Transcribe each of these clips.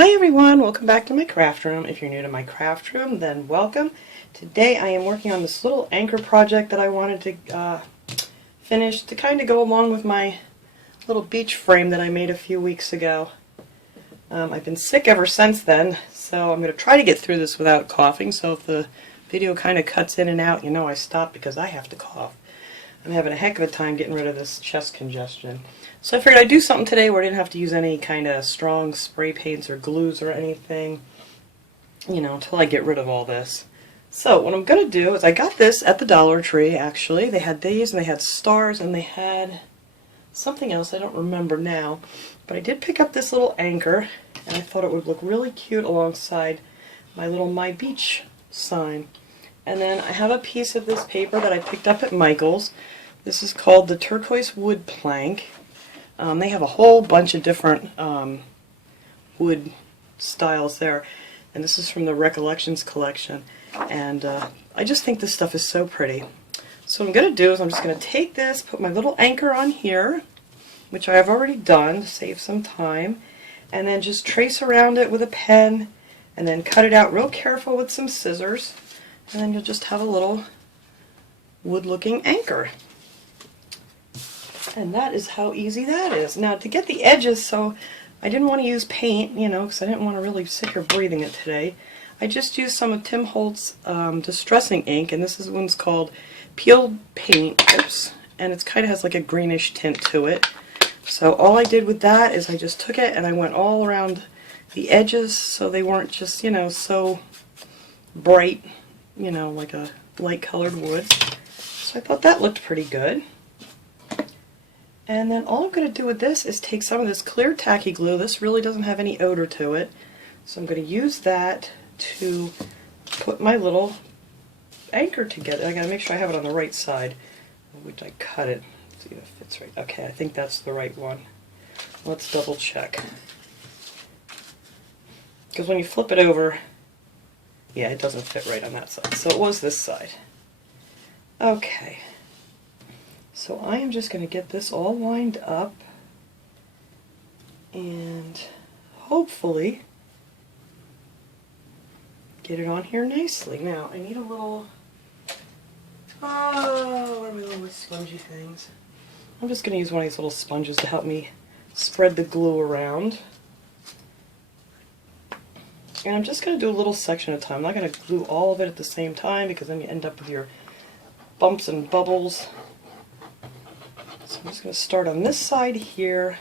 Hi everyone, welcome back to my craft room. If you're new to my craft room, then welcome. Today I am working on this little anchor project that I wanted to finish to kind of go along with my little beach frame that I made a few weeks ago. I've been sick ever since then, so I'm going to try to get through this without coughing, so if the video kind of cuts in and out, you know I stopped because I have to cough. I'm having a heck of a time getting rid of this chest congestion. So I figured I'd do something today where I didn't have to use any kind of strong spray paints or glues or anything, you know, until I get rid of all this. So what I'm going to do is, I got this at the Dollar Tree actually. They had these and they had stars and they had something else I don't remember now. But I did pick up this little anchor and I thought it would look really cute alongside my little My Beach sign. And then I have a piece of this paper that I picked up at Michael's. This is called the Turquoise Wood Plank. They have a whole bunch of different wood styles there. And this is from the Recollections collection. And I just think this stuff is so pretty. So what I'm going to do is I'm just going to take this, put my little anchor on here, which I have already done to save some time, and then just trace around it with a pen, and then cut it out real careful with some scissors. And then you'll just have a little wood-looking anchor. And that is how easy that is. Now to get the edges, so I didn't want to use paint, you know, because I didn't want to really sit here breathing it today. I just used some of Tim Holtz's Distressing ink, and this is one's called Peeled Paint. Oops. And it kind of has like a greenish tint to it. So all I did with that is I just took it and I went all around the edges so they weren't just, you know, so bright, you know, like a light colored wood. So I thought that looked pretty good. And then all I'm going to do with this is take some of this clear tacky glue. This really doesn't have any odor to it. So I'm going to use that to put my little anchor together. I got to make sure I have it on the right side, which I cut it. See if it fits right. Okay, I think that's the right one. Let's double check. Because when you flip it over, yeah, it doesn't fit right on that side. So it was this side. Okay. So I am just going to get this all lined up and hopefully get it on here nicely. Now I need a little, what are my little spongy things? I'm just going to use one of these little sponges to help me spread the glue around. And I'm just going to do a little section at a time. I'm not going to glue all of it at the same time because then you end up with your bumps and bubbles. So I'm just going to start on this side here,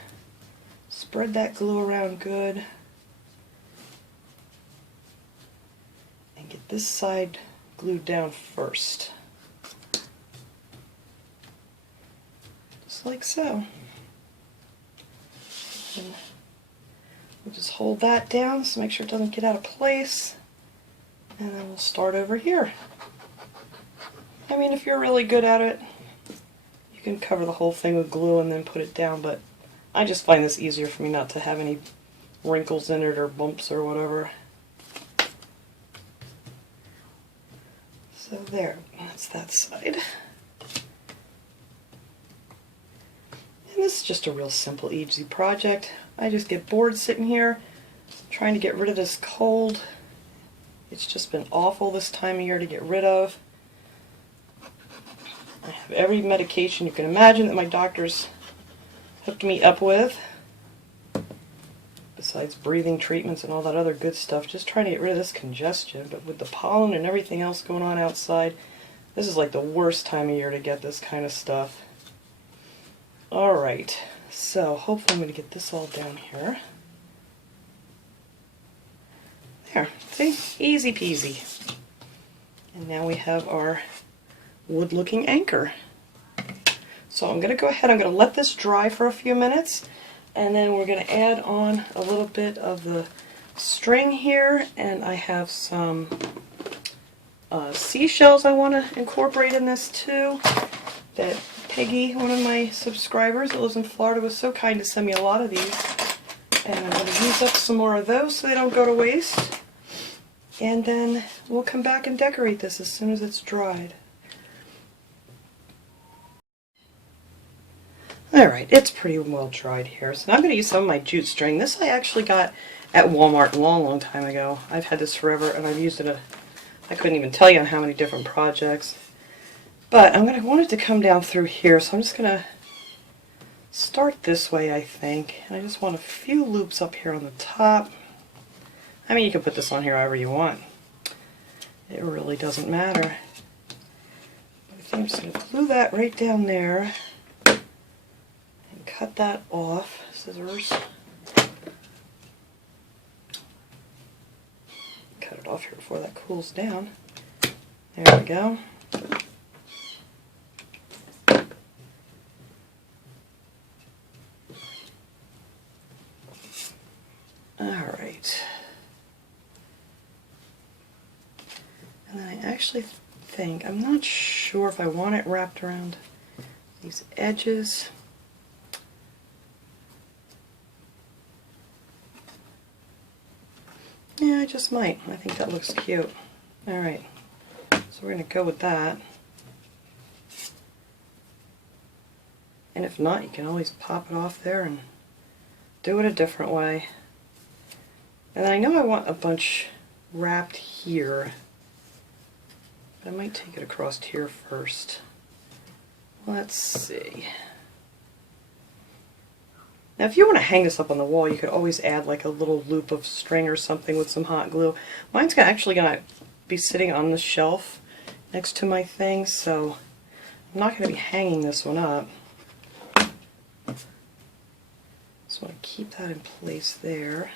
spread that glue around good, and get this side glued down first. Just like so. And we'll just hold that down, so make sure it doesn't get out of place, and then we'll start over here. I mean, if you're really good at it, you can cover the whole thing with glue and then put it down, but I just find this easier for me not to have any wrinkles in it or bumps or whatever. So there, that's that side. And this is just a real simple, easy project. I just get bored sitting here trying to get rid of this cold. It's just been awful this time of year to get rid of. I have every medication you can imagine that my doctors hooked me up with, besides breathing treatments and all that other good stuff, just trying to get rid of this congestion. But with the pollen and everything else going on outside, this is like the worst time of year to get this kind of stuff. Alright, so hopefully I'm going to get this all down here. There, see? Easy peasy. And now we have our wood looking anchor. So I'm going to go ahead, I'm going to let this dry for a few minutes, and then we're going to add on a little bit of the string here, and I have some seashells I want to incorporate in this too. That Peggy, one of my subscribers that lives in Florida, was so kind to send me a lot of these, and I'm going to use up some more of those so they don't go to waste, and then we'll come back and decorate this as soon as it's dried. Alright, it's pretty well dried here. So now I'm going to use some of my jute string. This I actually got at Walmart a long, long time ago. I've had this forever, and I've used it I couldn't even tell you on how many different projects. But I want it to come down through here, so I'm just going to start this way, I think. And I just want a few loops up here on the top. I mean, you can put this on here however you want. It really doesn't matter. I think I'm just going to glue that right down there and cut that off. Scissors. Cut it off here before that cools down. There we go. Alright. And then I actually think, I'm not sure if I want it wrapped around these edges. Yeah, I just might. I think that looks cute. Alright, so we're going to go with that. And if not, you can always pop it off there and do it a different way. And I know I want a bunch wrapped here, but I might take it across here first. Let's see. Now if you want to hang this up on the wall, you could always add like a little loop of string or something with some hot glue. Mine's actually going to be sitting on the shelf next to my thing, so I'm not going to be hanging this one up. Just want to keep that in place there.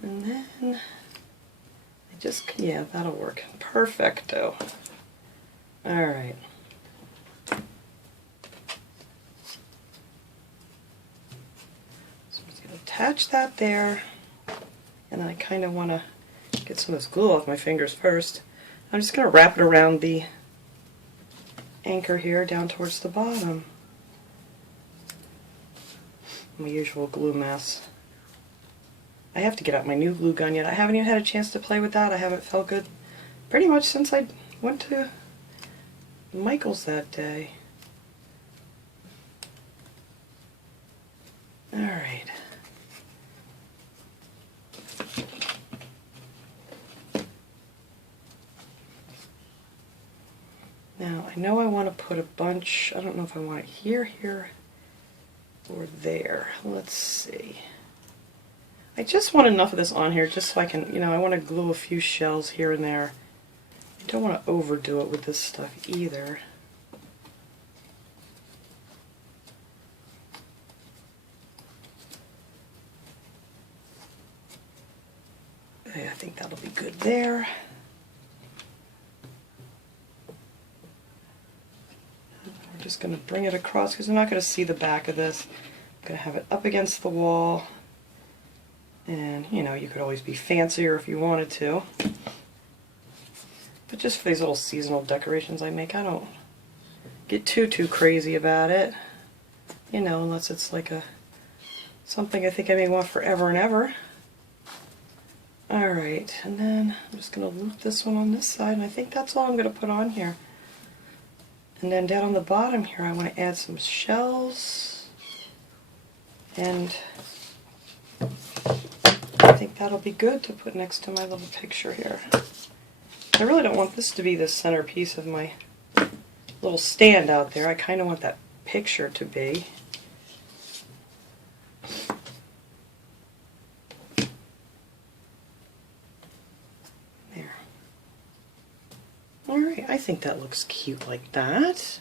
And then I just, yeah, that'll work. Perfecto. Alright. So I'm just going to attach that there. And then I kind of want to get some of this glue off my fingers first. I'm just going to wrap it around the anchor here down towards the bottom. My usual glue mess. I have to get out my new glue gun yet. I haven't even had a chance to play with that. I haven't felt good pretty much since I went to Michael's that day. Alright. Now, I know I want to put a bunch, I don't know if I want it here, here, or there. Let's see. I just want enough of this on here just so I can, you know, I want to glue a few shells here and there. I don't want to overdo it with this stuff either. Okay, I think that'll be good there. We're just going to bring it across because I'm not going to see the back of this. I'm going to have it up against the wall. And, you know, you could always be fancier if you wanted to. But just for these little seasonal decorations I make, I don't get too crazy about it. You know, unless it's like something I think I may want forever and ever. Alright, and then I'm just going to loop this one on this side, and I think that's all I'm going to put on here. And then down on the bottom here I want to add some shells. And I think that'll be good to put next to my little picture here. I really don't want this to be the centerpiece of my little stand out there. I kind of want that picture to be. There. Alright, I think that looks cute like that.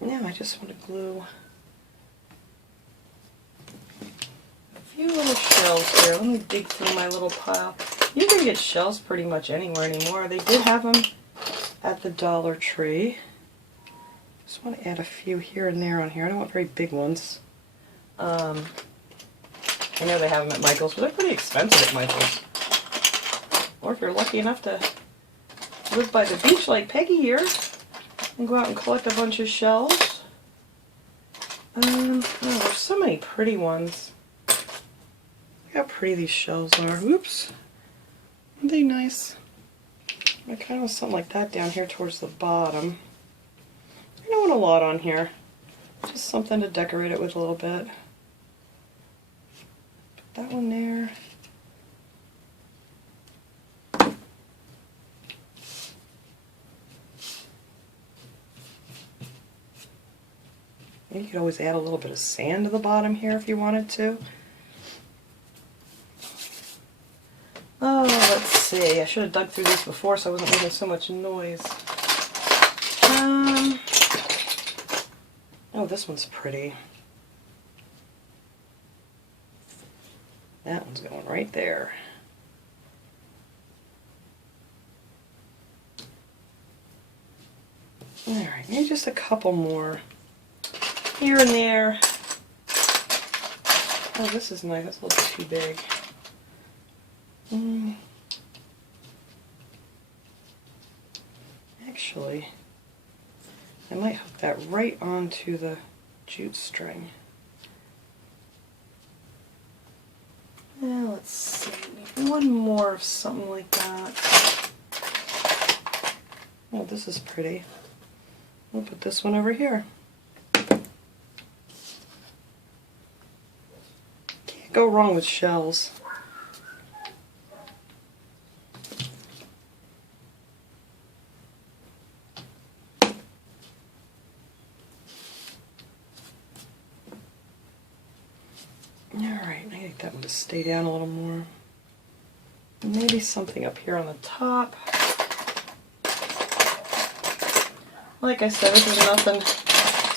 Now I just want to glue few little shells here. Let me dig through my little pile. You can get shells pretty much anywhere anymore. They did have them at the Dollar Tree. Just want to add a few here and there on here. I don't want very big ones. I know they have them at Michael's, but they're pretty expensive at Michael's. Or if you're lucky enough to live by the beach like Peggy here and go out and collect a bunch of shells. Oh, there's so many pretty ones. Look how pretty these shells are. Whoops. Aren't they nice? I kind of want something like that down here towards the bottom. I don't want a lot on here. Just something to decorate it with a little bit. Put that one there. You could always add a little bit of sand to the bottom here if you wanted to. Oh, let's see. I should have dug through these before so I wasn't making so much noise. Oh, this one's pretty. That one's going right there. Alright, maybe just a couple more here and there. Oh, this is nice. That's a little too big. Actually, I might hook that right onto the jute string. Now let's see, maybe one more of something like that. Oh, this is pretty. We'll put this one over here. Can't go wrong with shells. Alright, I think that one to stay down a little more. Maybe something up here on the top. Like I said, this is nothing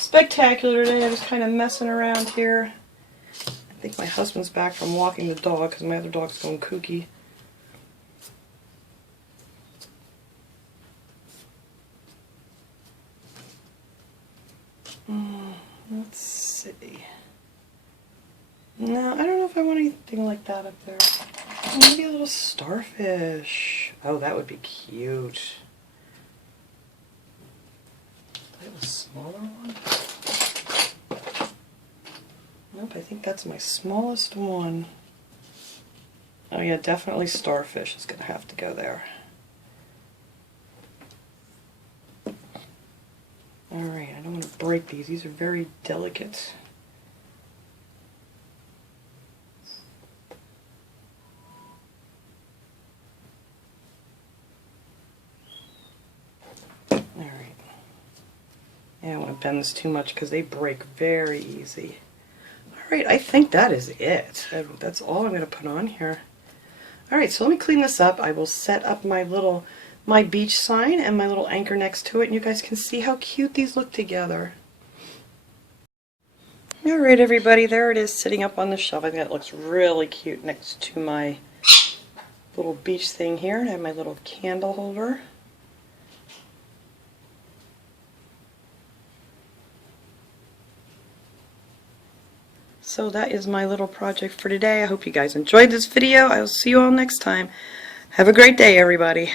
spectacular today. I'm just kind of messing around here. I think my husband's back from walking the dog because my other dog's going kooky. Let's see. No, I don't know if I want anything like that up there. Maybe a little starfish. Oh, that would be cute. Play a smaller one? Nope, I think that's my smallest one. Oh yeah, definitely starfish is going to have to go there. Alright, I don't want to break these. These are very delicate. I don't want to bend this too much because they break very easy. Alright, I think that is it. That's all I'm going to put on here. Alright, so let me clean this up. I will set up my beach sign and my little anchor next to it, and you guys can see how cute these look together. Alright everybody, there it is sitting up on the shelf. I think that looks really cute next to my little beach thing here. And I have my little candle holder. So that is my little project for today. I hope you guys enjoyed this video. I will see you all next time. Have a great day, everybody.